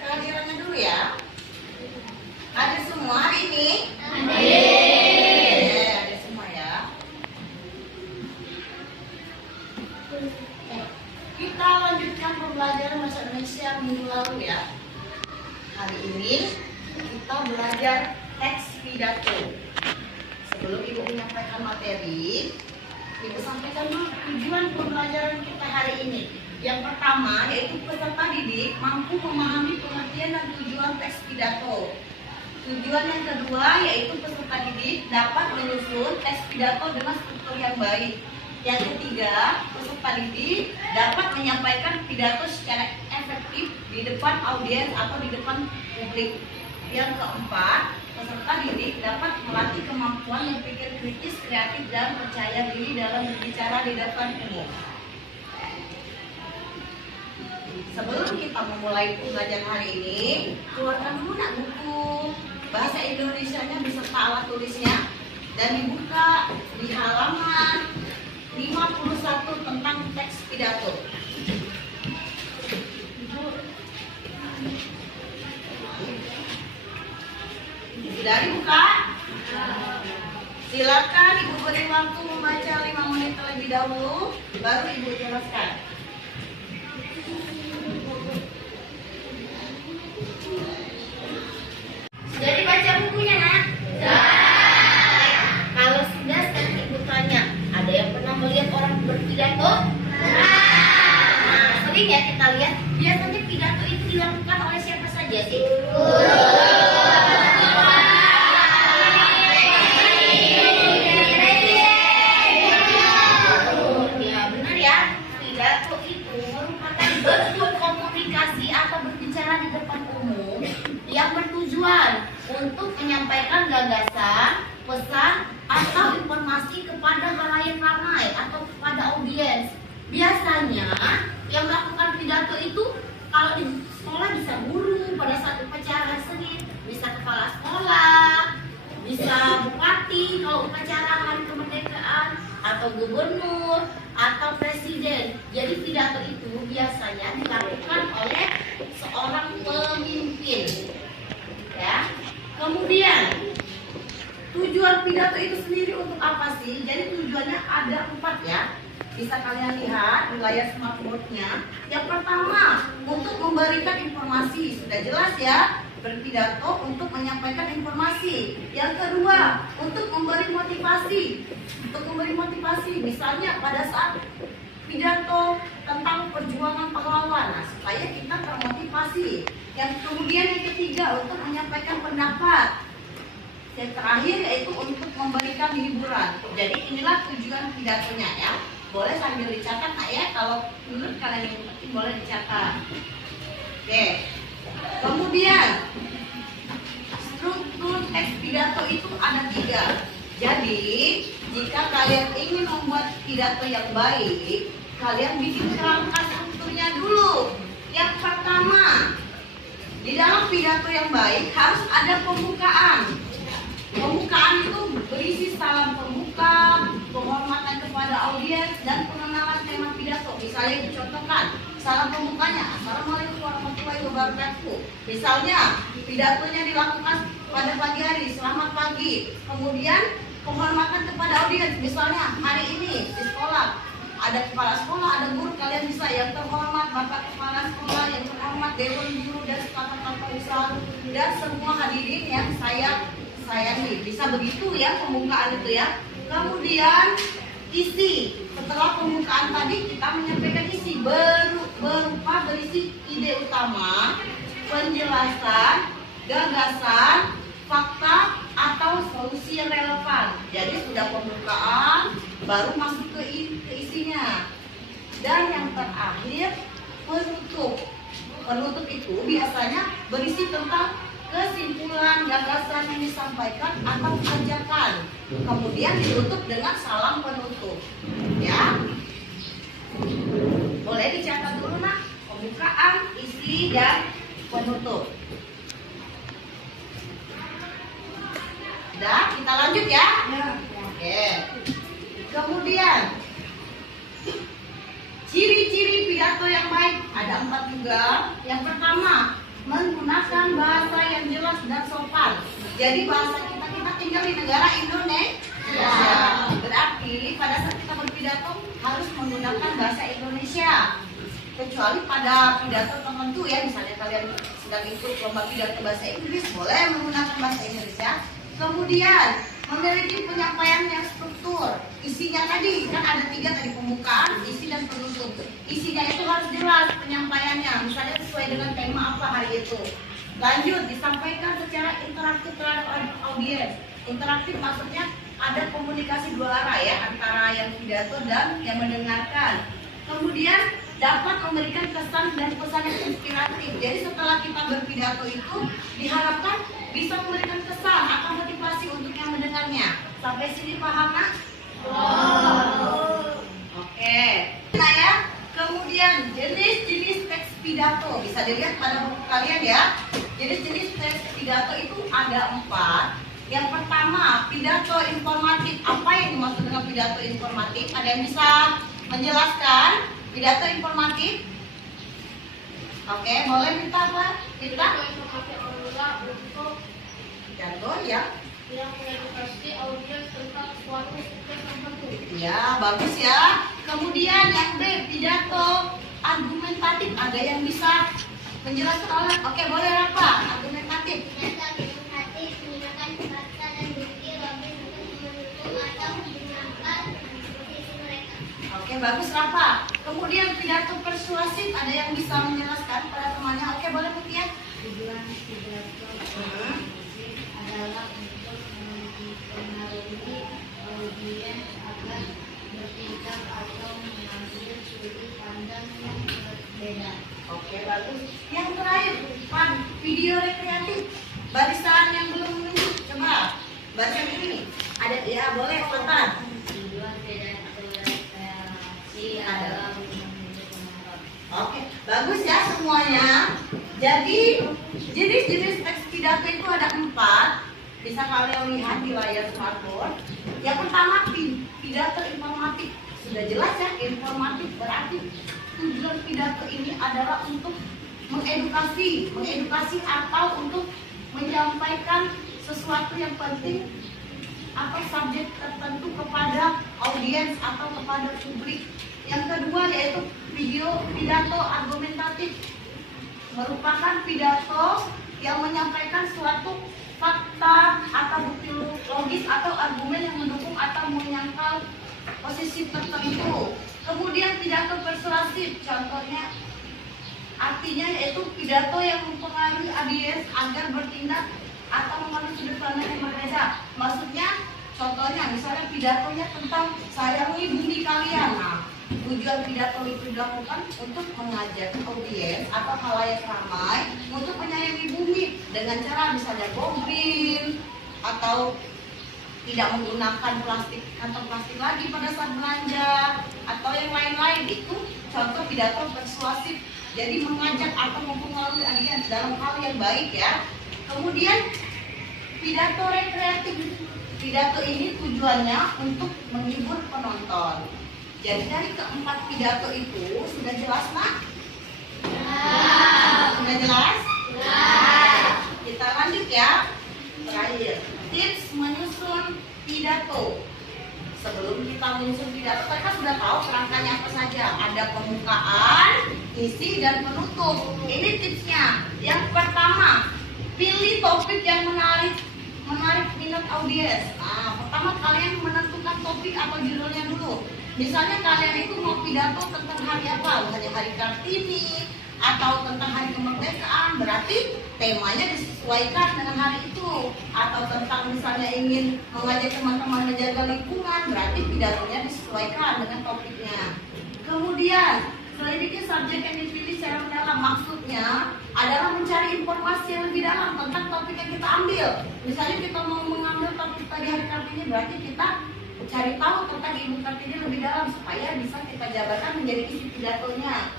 kehadirannya dulu ya. Ada semua hari ini? Ada semua ya. Kita lanjutkan pembelajaran bahasa Indonesia minggu lalu ya. Hari ini kita belajar teks pidato. Sebelum Ibu menyampaikan materi, Ibu sampaikan dulu tujuan pembelajaran kita hari ini. Yang pertama yaitu peserta didik mampu memahami pengertian dan tujuan teks pidato. Tujuan yang kedua yaitu peserta didik dapat menyusun teks pidato dengan struktur yang baik. Yang ketiga, peserta didik dapat menyampaikan pidato secara efektif di depan audiens atau di depan publik. Yang keempat, peserta didik dapat melatih kemampuan berpikir kritis, kreatif, dan percaya diri dalam berbicara di depan umum. Sebelum kita memulai pembelajaran hari ini, keluarkan dulu nak buku bahasa Indonesianya beserta alat tulisnya dan dibuka di halaman 51 tentang teks pidato. Sudah dibuka? Silakan Ibu beri waktu membaca 5 menit terlebih dahulu, baru Ibu jelaskan. Jadi baca bukunya nak? Kalau sudah, sekarang Ibu tanya, ada yang pernah melihat orang berpidato? Nah, sering ya kita lihat. Biasanya pidato itu dilakukan oleh siapa saja sih? Ya benar ya. Pidato itu merupakan bentuk komunikasi atau berbicara di depan umum yang bertujuan untuk menyampaikan gagasan, pesan, atau informasi kepada halayak ramai atau kepada audiens. Biasanya yang melakukan pidato itu kalau di sekolah bisa guru pada saat upacara seni, bisa kepala sekolah, bisa bupati kalau upacara hari kemerdekaan, atau gubernur, atau presiden. Jadi pidato itu biasanya dilakukan oleh seorang pemimpin. Ya. Kemudian tujuan pidato itu sendiri untuk apa sih? Jadi tujuannya ada 4 ya. Bisa kalian lihat di layar smartboard-nya. Yang pertama, untuk memberikan informasi. Sudah jelas ya, berpidato untuk menyampaikan informasi. Yang kedua, untuk memberi motivasi. Untuk memberi motivasi, misalnya pada saat pidato tentang perjuangan pahlawan, nah, supaya kita termotivasi. Yang kemudian yang ketiga, untuk menyampaikan pendapat. Yang terakhir yaitu untuk memberikan hiburan. Jadi inilah tujuan pidatonya ya. Boleh sambil dicatat nak ya, kalau menurut kalian yang penting boleh dicatat. Oke. Kemudian struktur teks pidato itu ada 3. Jadi jika kalian ingin membuat pidato yang baik, kalian bikin kerangka strukturnya dulu. Yang pertama, di dalam pidato yang baik harus ada pembukaan. Pembukaan itu berisi salam pembuka, penghormatan kepada audiens, dan pengenalan tema pidato. Misalnya dicontohkan, salam pembukanya, Assalamualaikum warahmatullahi wabarakatuh. Misalnya, pidatonya dilakukan pada pagi hari, selamat pagi. Kemudian, penghormatan kepada audiens. Misalnya, hari ini di sekolah, ada kepala sekolah, ada guru, kalian bisa yang terhormat, Bapak Kepala Sekolah, yang terhormat, Dewan Guru, dan kata-kata usaha, dan semua hadirin yang saya sayangi. Bisa begitu ya pembukaan itu ya. Kemudian isi. Setelah pembukaan tadi kita menyampaikan isi berupa berisi ide utama, penjelasan, gagasan, fakta, atau solusi yang relevan. Jadi sudah pembukaan, baru masuk ke isinya. Dan yang terakhir penutup. Penutup itu biasanya berisi tentang kesimpulan, gagasan yang disampaikan atau ajakan. Kemudian ditutup dengan salam penutup. Ya. Boleh dicatat dulu nak, pembukaan, isi, dan penutup. Udah, kita lanjut ya. Oke. Kemudian ciri-ciri pidato yang baik ada 4 juga. Yang pertama, menggunakan bahasa yang jelas dan sopan. Jadi bahasa kita tinggal di negara Indonesia. Berarti pada saat kita berpidato harus menggunakan bahasa Indonesia. Kecuali pada pidato tertentu ya, misalnya kalian sedang ikut lomba pidato bahasa Inggris, boleh menggunakan bahasa Indonesia. Kemudian memiliki penyampaian yang struktur. Isinya tadi kan ada 3 tadi, pembukaan, isi dan penutup. Isinya itu harus jelas penyampaiannya, misalnya sesuai dengan tema apa hari itu. Lanjut, disampaikan secara interaktif terhadap audiens. Interaktif maksudnya ada komunikasi 2 arah ya, antara yang pidato dan yang mendengarkan. Kemudian dapat memberikan kesan dan pesan yang inspiratif. Jadi setelah kita berpidato itu diharapkan bisa memberikan kesan atau motivasi untuk yang mendengarnya. Sampai sini paham nak? Oke. Nah ya, kemudian jenis-jenis teks pidato bisa dilihat pada buku kalian ya. Jenis-jenis teks pidato itu ada 4. Yang pertama, pidato informatif. Apa yang dimaksud dengan pidato informatif? Ada yang bisa menjelaskan pidato informatif? Oke, boleh minta apa? Kita? Contoh ya? Yang mengedukasi audiens tentang suatu subjek tertentu. Ya, bagus ya. Kemudian yang B, pidato argumentatif. Ada yang bisa menjelaskan oleh? Oke, boleh apa? Argumentatif. Argumentatif menggunakan kata dan bukti lebih untuk menutup atau menyenangkan posisi mereka. Oke, bagus Rafa. Kemudian pidato persuasif, ada yang bisa menjelaskan pada temannya? Oke, boleh Mutia. Tujuan pidato adalah untuk mempengaruhi audiens agar berpikir atau mengambil sudut pandang yang berbeda. Oke, bagus. Yang terakhir, Pan, video rekreatif. Barisan yang belum menunjuk, coba. Barisan ini. Ada ya, boleh, Pan. Tujuan pidato rekreasi adalah menunjuk penonton. Oke, bagus ya semuanya. Jadi jenis-jenis teks pidato itu ada 4. Bisa kalian lihat di layar smartphone. Yang pertama pidato informatif. Sudah jelas ya, informatif berarti tujuan pidato ini adalah untuk mengedukasi atau untuk menyampaikan sesuatu yang penting atau subjek tertentu kepada audiens atau kepada publik. Yang kedua yaitu pidato argumentatif, merupakan pidato yang menyampaikan suatu fakta atau bukti logis atau argumen yang mendukung atau menyangkal posisi tertentu. Kemudian pidato persuasif, contohnya artinya yaitu pidato yang mempengaruhi audiens agar bertindak atau memenuhi sudut pandang yang berbeda. Maksudnya contohnya misalnya pidatonya tentang sayangi bumi kalian. Nah, tujuan pidato itu dilakukan untuk mengajak audiens atau khalayak ramai untuk menyayangi bumi dengan cara misalnya go green atau tidak menggunakan kantong plastik lagi pada saat belanja atau yang lain-lain. Itu contoh pidato persuasif. Jadi mengajak atau mempengaruhi audiens dalam hal yang baik ya. Kemudian pidato rekreatif. Pidato ini tujuannya untuk menghibur penonton. Jadi dari keempat pidato itu sudah jelas nak? Sudah jelas? Kita lanjut ya. Terakhir, tips menyusun pidato. Sebelum kita menyusun pidato, kita sudah tahu kerangkanya apa saja. Ada pembukaan, isi, dan penutup. Ini tipsnya. Yang pertama, pilih topik yang menarik minat audiens. Nah, pertama kalian menentukan topik atau judulnya dulu. Misalnya kalian itu mau pidato tentang hari apa? Misalnya hari Kartini atau tentang hari kemerdekaan, berarti temanya disesuaikan dengan hari itu. Atau tentang misalnya ingin mengajak teman-teman menjaga lingkungan, berarti pidatonya disesuaikan dengan topiknya. Kemudian selidiki subjek yang dipilih secara mendalam. Maksudnya adalah mencari informasi yang lebih dalam tentang topik yang kita ambil. Misalnya kita mau mengambil topik tadi hari Kartini, berarti kita cari tahu tentang Ibu Kartini lebih dalam supaya bisa kita jabarkan menjadi isi pidatonya.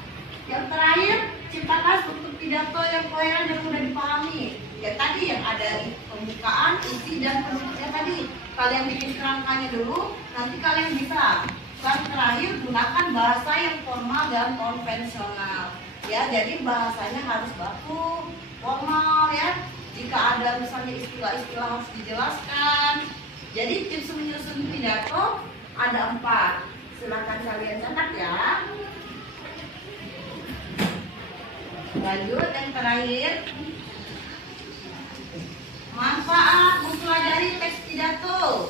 Yang terakhir, ciptakan struktur pidato yang koheren dan mudah dipahami. Ya tadi yang ada pembukaan, isi, dan penutupnya tadi. Kalian bikin kerangkanya dulu, nanti kalian bisa. Dan terakhir, gunakan bahasa yang formal dan konvensional. Ya, jadi bahasanya harus baku, formal ya. Jika ada misalnya istilah-istilah harus dijelaskan. Jadi tips menyusun pidato ada 4. Silakan kalian catat ya. Lanjut yang terakhir. Manfaat mempelajari teks pidato.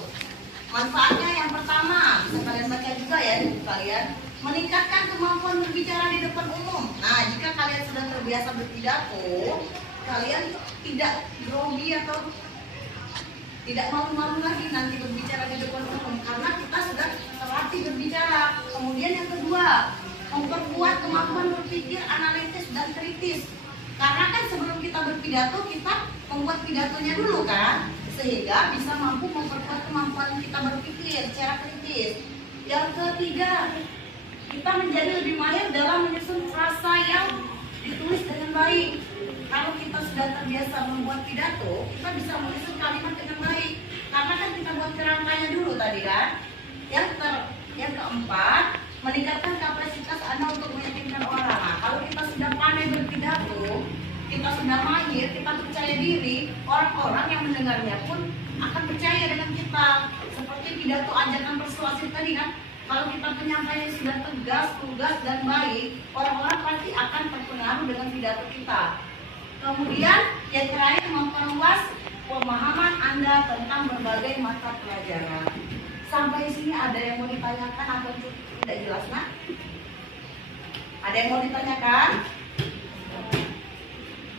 Manfaatnya yang pertama, bisa kalian baca juga ya di buku kalian. Meningkatkan kemampuan berbicara di depan umum. Nah, jika kalian sudah terbiasa berpidato, kalian tidak grogi atau tidak malu-malu lagi nanti berbicara di depan umum karena kita sudah terlatih berbicara. Kemudian yang kedua, memperkuat kemampuan berpikir analitis dan kritis. Karena kan sebelum kita berpidato, kita membuat pidatonya dulu kan, sehingga bisa mampu memperkuat kemampuan kita berpikir secara kritis. Yang ketiga, kita menjadi lebih mahir dalam menyusun frasa yang ditulis dengan baik. Kalau kita sudah terbiasa membuat pidato, kita bisa menyusun kalimat dengan baik. Karena kan kita buat kerangkanya dulu tadi kan. Yang keempat, meningkatkan kapasitas Anda untuk meyakinkan orang. Nah, kalau kita sudah pandai berpidato, kita sudah mahir, kita percaya diri, orang-orang yang mendengarnya pun akan percaya dengan kita. Seperti pidato ajakan persuasif tadi kan. Kalau kita penyampaian sudah tegas, lugas, dan baik, orang-orang pasti akan terpengaruh dengan pidato kita. Kemudian yang terakhir, memperluas pemahaman Anda tentang berbagai mata pelajaran. Sampai sini ada yang mau ditanyakan atau tidak jelas, nak? Ada yang mau ditanyakan?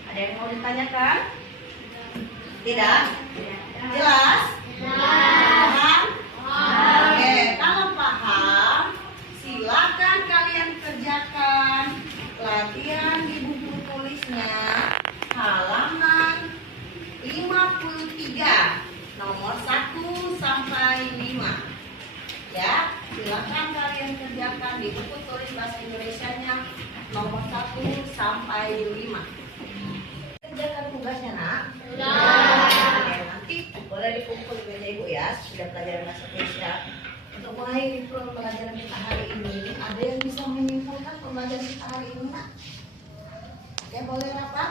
Ada yang mau ditanyakan? Tidak? Jelas? Paham? Oke, kalau paham, silakan kalian kerjakan latihan di buku tulisnya halaman 53 nomor 1 sampai 5. Ya, silakan kalian kerjakan di buku tulis bahasa Indonesianya nomor 1 sampai 5. Kerjakan tugasnya, nak? Oke, nanti boleh dikumpul di meja ibu ya, sudah pelajaran bahasa Indonesia. Untuk mengakhiri pelajaran kita hari ini, ada yang bisa menyimpulkan pembelajaran kita hari ini, nak? Oke, boleh apa?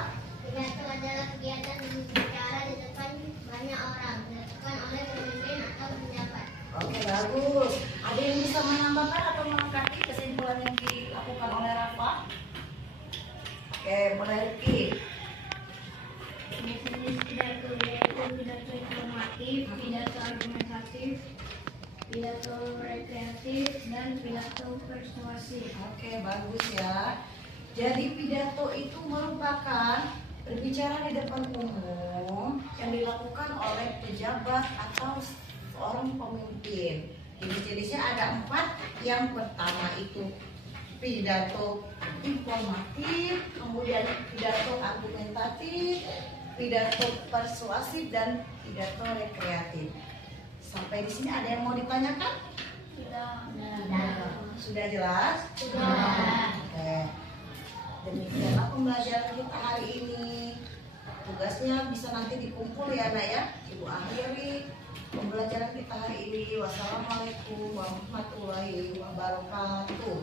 Pidato adalah kegiatan berbicara di depan banyak orang, dilakukan oleh pemimpin atau pejabat. Oke, bagus. Ada yang bisa menambahkan atau melengkapi kesimpulan yang dilakukan oleh Rafa? Oke, mulai Rifki. Jenis pidato yaitu pidato informatif, pidato argumentatif, pidato rekreatif, dan pidato persuasif. Oke, bagus ya. Jadi pidato itu merupakan berbicara di depan umum yang dilakukan oleh pejabat atau seorang pemimpin. Jenis-jenisnya ada 4. Yang pertama itu pidato informatif, kemudian pidato argumentatif, pidato persuasif, dan pidato rekreatif. Sampai di sini ada yang mau ditanyakan? Sudah jelas? Sudah. Oke. Demikianlah pembelajaran kita hari ini. Tugasnya bisa nanti dikumpul ya, nak ya. Ibu akhiri pembelajaran kita hari ini. Wassalamualaikum warahmatullahi wabarakatuh.